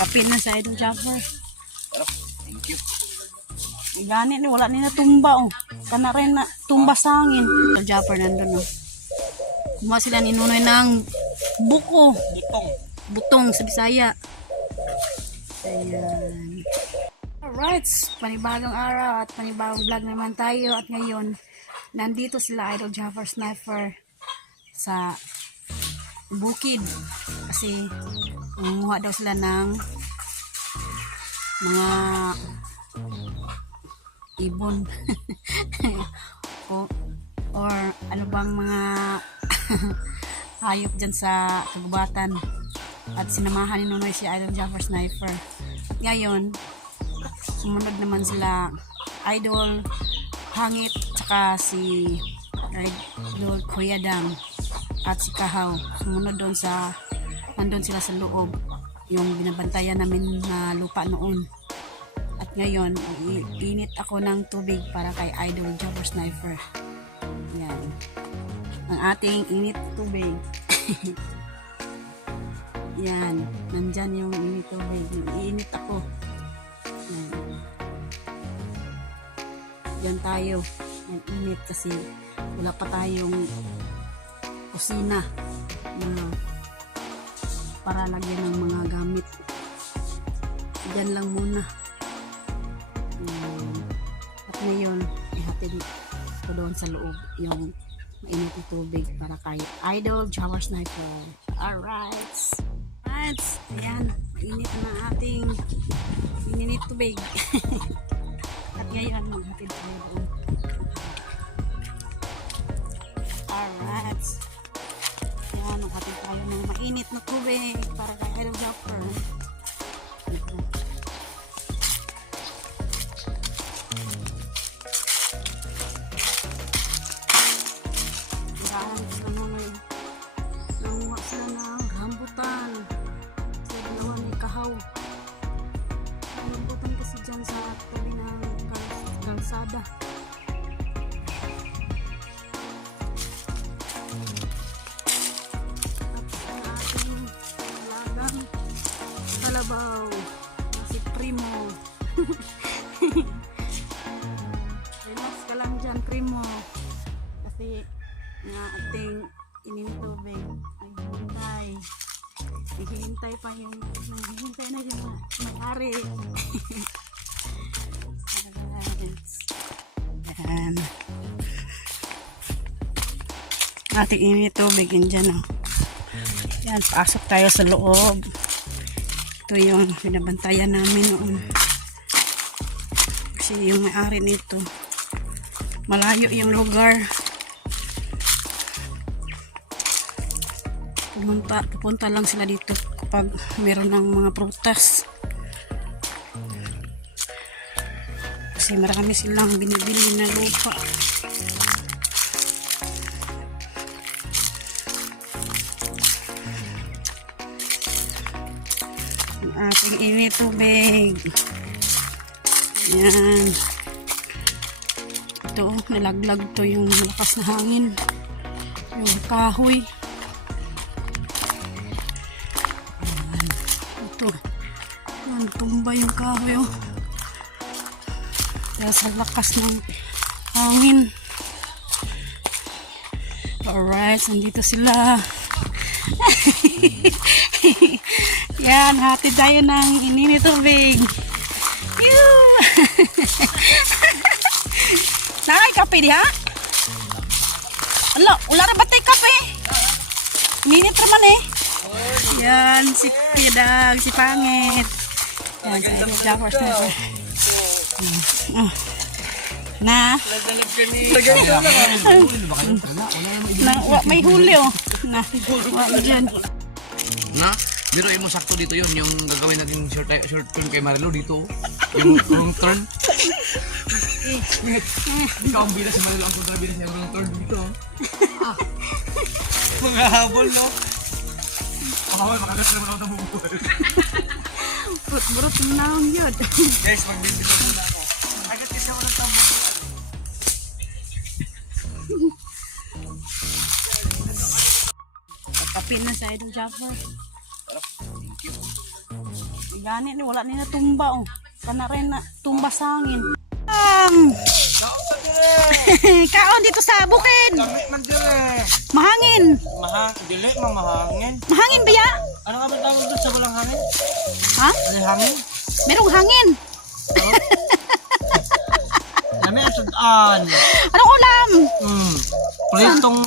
Kapin na sa Idol Jaffer. Thank you. Gani ni wala ni natumba oh. Kana rin na tumba sa hangin. Idol Jaffer nandun oh. Kumuha sila ni Nunoy ng buko. Butong sa Bisaya. Ayan. Alright, panibagong araw at panibagong vlog naman tayo. At ngayon, nandito sila Idol Jaffer Sniper sa bukid. Kasi kumuha daw sila ng mga ibon or ano bang mga hayop dyan sa kagubatan. At sinamahan ni Nunoy si Idol Jaffer Sniper. At ngayon, sumunod naman sila Idol Hangit tsaka si Idol Kuya Dam at si Kahaw. Sumunod doon sa nandun sila sa loob yung binabantayan namin na lupa noon. At ngayon init ako ng tubig para kay Idol Jaffer Sniper. Yan ang ating init tubig. Yan, nandyan yung init tubig. Iinit ako. Yan tayo. Ang init kasi wala pa tayong kusina na para lagyan ng mga gamit. Diyan lang muna. At ngayon, ihatid ko doon sa loob yung mainit na tubig para kay Idol Jaffer Sniper. Alright. Ayan, mainit na ating init tubig. At ngayon, maghatid tayo doon. Alright. Ayan, maghatid tayo ng mainit na tubig para kay Idol Jaffer. Nanguha sila ng rambutan. Sa dalawa ni Kahaw. Rambutan kasi dyan sa tabi ng kalsada. Kalabaw si Primo. Relax ka lang dyan, Primo, kasi nga ating inintubig ay hihintay pa yung hihintay na yung may-ari. Ayan ating inintubig yun dyan oh. Yan, pasok tayo sa loob. Ito yung binabantayan namin noon. Kasi yung may-ari nito, malayo yung lugar. Pupunta lang sila dito kapag meron ng mga prutas. Kasi marami silang binibili na lupa. Ating init tubig. Yan. Ito, nalaglag to yung malakas na hangin. Yung kahoy. Yan. Ito. Yan, tumba yung kahoy. Oh. Dahil sa lakas ng hangin. Alright, nandito sila. Yan, hati tayo ng init tubig. Nakay kape di ha? Ala, wala na batay kape? Minit naman eh. Yan, si Pidag, si Pangit. Yan, si Idol Jaffer Sniper. Na? May huli oh. Na, wala dyan. Na? Biruin mo sakto dito yun, yung gagawin natin short film kay Marilo dito. Yung wrong turn. Ikaw ang bila si Marilo, ang kontrabila siya wrong turn dito. Mga habol, no? Habol, makagas naman ako na bubukol. Burot mo na akong yun. Guys, magbibito na ako. Agad kasi ako nagtabok. Kapin na sa Idol Jaffer. Thank you. Gani ni wala ni natumba oh. Kana rin na tumba sa hangin. Kaon dito sa bukid. Kami man dire. Mahangin. Dili mamahangin. Mahangin ba ya? Ano nga ba tawag doon sa walang hangin? Ha? Ano hangin? Merong hangin. Kami ang sudan. Anong ulam? Pritong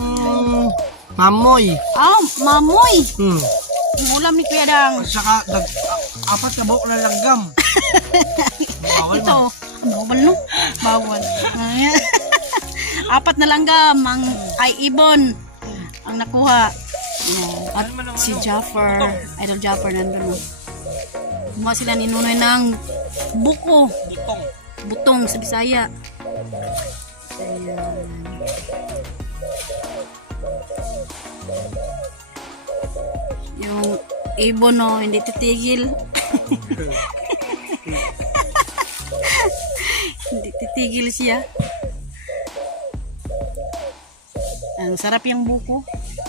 mamoy. Mamoy. Hmm. Ang ulam ni Kuya Dang. Saka apat na buok na langgam. Bawal Ito. Bawal no? Bawal. Apat na langgam ang ay ibon ang nakuha. At si Jaffer, Idol Jaffer nandun. Kumuha sila ni Nunoy ng buko. Butong. Butong sa Bisaya. Ayan. Yung ibon no, hindi titigil. Hindi titigil siya. Ang sarap yung buko.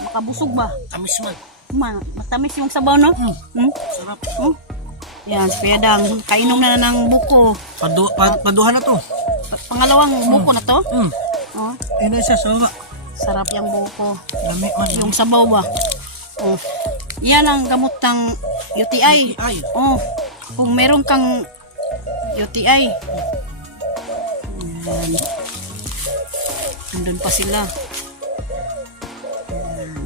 Makabusog ba? Tamis man. Matamis yung sabaw no? Sarap. Yan, si Kuya Dang. Kainom na ng buko. Paduhan na to. Pangalawang buko na to. Oh, Ano isa sa baba? sarap yung buko. Lami man. Yung sabaw ba? Oh. Yan ang gamot ng UTI. Ay. Oh, kung meron kang UTI. Yan. Nandun pa sila. Yan.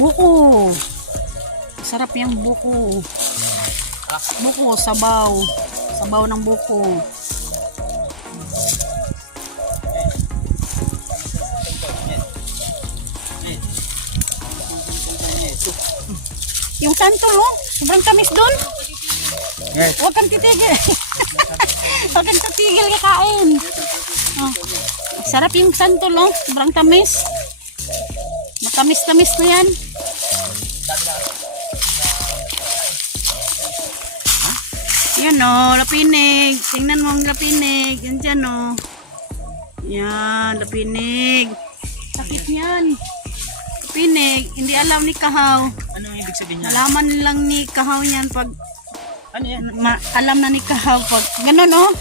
Buko. Sarap yung buko. Buko, sabaw. Sabaw ng buko. Yung santol, oh. Sobrang tamis doon. Yes. Huwag kang titigil. Huwag kang titigil kakain. Oh. Sarap yung santol, oh. Sobrang tamis. Matamis-tamis na yan. Yan, oh. Lapinig. Tingnan mo ang lapinig. Yan dyan, oh. Yan, lapinig. Sakit yan. Lapinig. Hindi alam ni Kahaw. Ano ang ibig sabihin niya? Nalaman lang ni Kahaw yan pag Ano yan? alam na ni Kahaw pag ganun oh.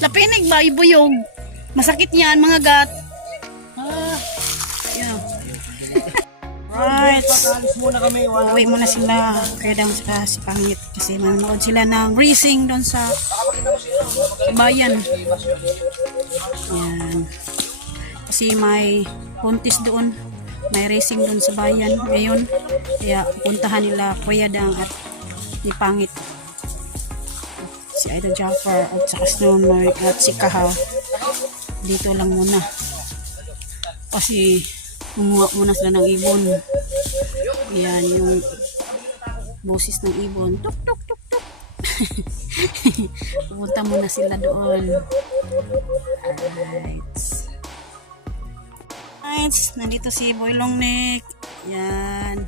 Lapinig ba ibuyog? Masakit yan mga gat. Yeah. Right. Pag-alis muna kami. Uwi muna sila kaya daw sa si Pangit kasi manonood sila ng racing doon sa bayan. Yan. Kasi may contest doon. May racing doon sa bayan ngayon. Kaya puntahan nila Kuya Dang at ni Pangit. Si Idol Jaffer at saka si Nonoy at si Kahaw. Dito lang muna. Kasi kumuha muna sila ng ibon. Yan yung boses ng ibon. Tuk tuk tuk tuk. Pupunta muna sila doon. Alright. Nandito si Boy Longneck. Yan.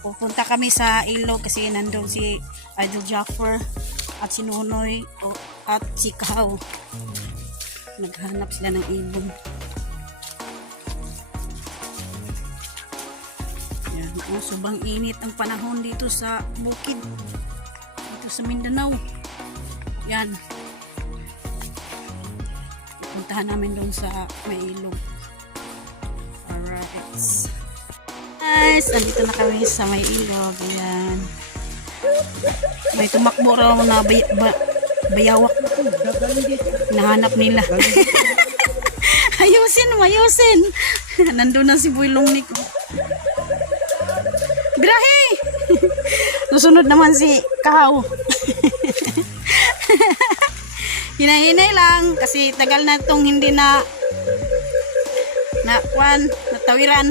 Pupunta kami sa ilog kasi nandun si Idol Jaffer at si Nonoy at si Kahaw. Naghanap sila ng ibon. Yan. Sobrang init ang panahon dito sa bukid. Dito sa Mindanao. Yan. Puntahan namin doon sa may ilog. Alright. Guys, nandito na kami sa may ilog. Ayan. May tumakbo raw na bayawak. Nahanap nila. Ayusin. Nandun na si Boy Longneck. Birahe! Susunod naman si Kahaw. Hinay-hinay lang kasi tagal na itong hindi natawiran.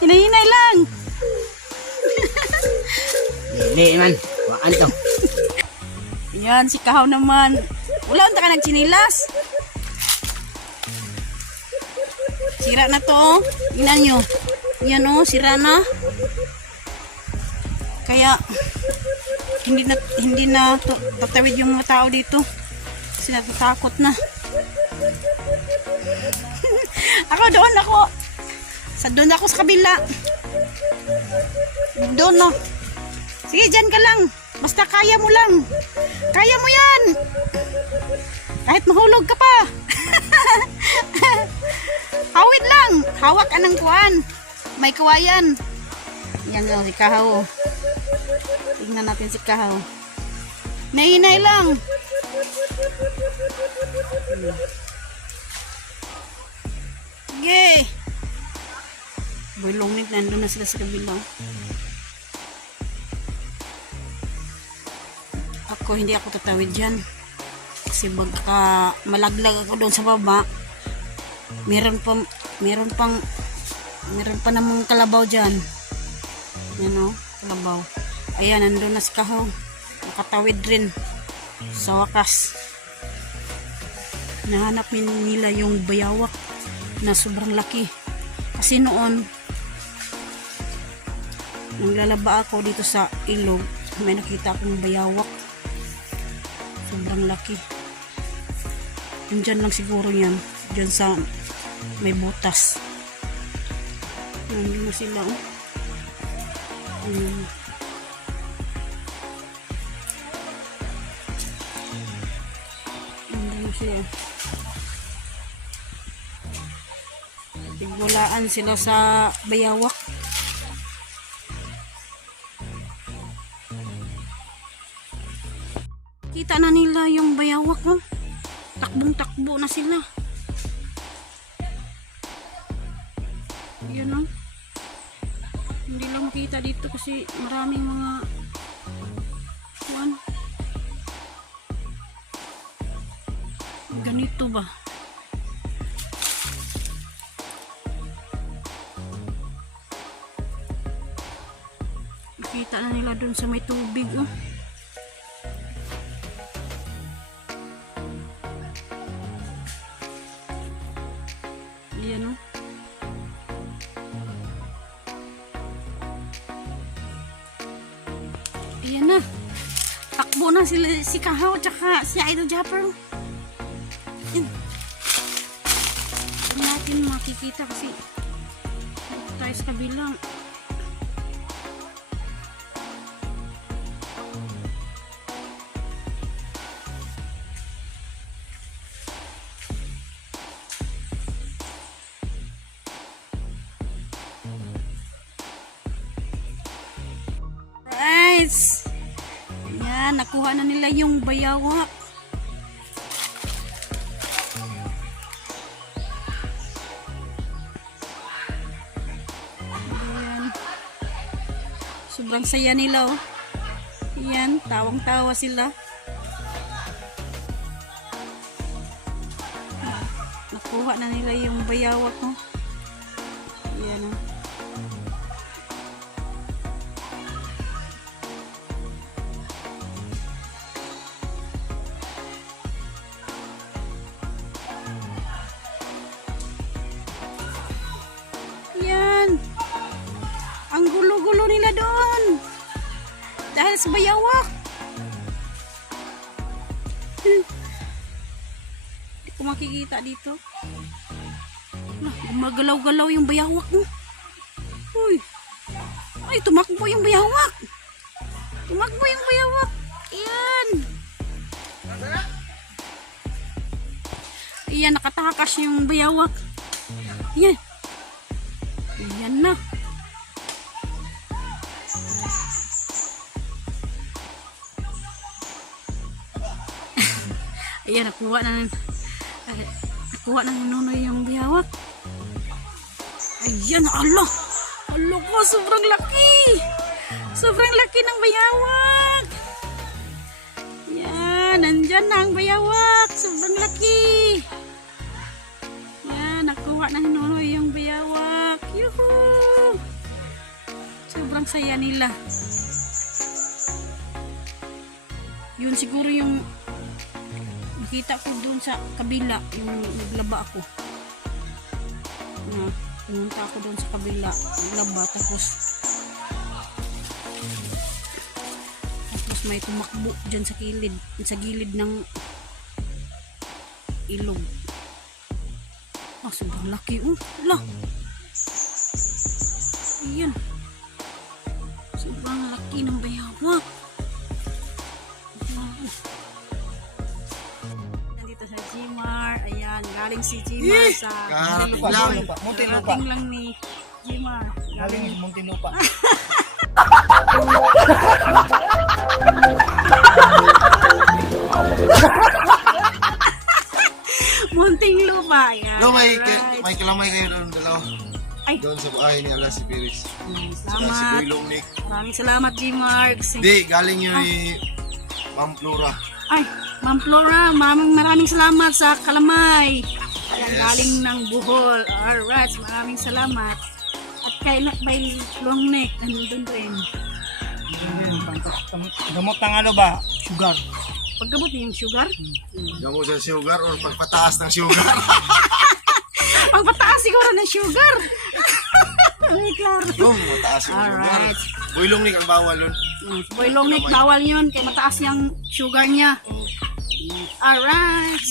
Hinay-hinay lang. Hindi man. Waan to. Yan, si Kahaw naman. Wala, unta ka nagchinilas. Sira na to. Tingnan nyo. Yan o, sira na. Kaya, hindi na tatawid yung mga tao dito. Kasi natatakot na. Ako. Doon ako sa kabila. Doon, no. Sige, dyan ka lang. Basta kaya mo lang. Kaya mo yan. Kahit mahulog ka pa. Hawid lang. Hawak ka ng kuwan. May kawayan. Yan lang si Kahaw. Tingnan natin si Kahaw. Nahinay lang. Sige. Bulong nit, nandun na sila sa kabila. Hindi ako tatawid dyan. Kasi baka malaglag ako doon sa baba. Meron pa namang kalabaw dyan. Yan o, kalabaw. Ayan, nandun na si Kahaw. Nakatawid rin. Sa wakas. Nahanap nila yung bayawak na sobrang laki. Kasi noon, nung lalaba ako dito sa ilog, may nakita akong bayawak. Sobrang laki. Diyan lang siguro yan. Diyan sa may butas. Nandun na sila. Oh. Nandun na siya. Tigwalaan sila sa bayawak. Kita na nila yung bayawak, no? Takbong-takbo na sila. Yun, no? Hindi lang makita dito kasi maraming mga ganito ba? Makita na nila dun sa may tubig, oh. Ayan, o. Ayan na. Takbo na si Kahaw tsaka si Idol Japper. Ayan. Hindi natin makikita kasi tayo sa kabilang. Ayan, nakuha na nila yung bayawak. Ayan. Sobrang saya nila, oh. Ayan, tawang-tawa sila. Nakuha na nila yung bayawak, oh. Ayan, oh. Ang gulo-gulo nila doon dahil sa bayawak. Hindi ko makikita dito. Gumagalaw-galaw yung bayawak, no? Uy. Ay, tumakbo yung bayawak. Tumakbo yung bayawak. Ayan. Ayan, nakatakas yung bayawak. Ayan. Ayan na. Ayan, nakuha ng nunoy yung biyawak. Ayan, ala ko, sobrang laki. Sobrang laki ng bayawak. Ayan, nandyan na ang bayawak. Sobrang laki. Ayan, nakuha ng nunoy yung bayawak. Yuhuu. Sobrang saya nila. Yun siguro yung nakita ko doon sa kabila, yung naglaba ako. Pumunta ako doon sa kabila, naglaba, tapos may tumakbo dyan sa gilid ng ilog. Oh, sobrang laki. Wala. Ayan. Sobrang laki ng bayawak. Nandito sa Gmar. Ayan, galing si Gmar sa... Karating lang. Muntinlupa. Karating lang ni Gmar. Galing sa Muntinlupa. Munting lupa. Ayan. No, may Alright. kalamay kayo doon dalawa. Ay. Doon sa bahay ni Ala si Piris. Saka si Salamat. Boy Longnick. Maraming salamat, Gmar. Kasi... Hindi, galing yun ni Ma'am Flora. Ay, Ma'am Flora, maraming salamat sa kalamay. Ayan, Yes. galing ng Bohol. Alright, maraming salamat. At kay Lakbay Longneck, nandun rin. Gamot ng ano ba? Sugar. Paggamot yung sugar? Gamo sa sugar or pagpataas ng sugar. Pagpataas siguro ng sugar. Ay, klaro. Yung mataas yung sugar. Alright. Boy Longnick ang bawal nun. Boy Longneck, bawal yun. Kaya mataas yung sugar niya. Alright.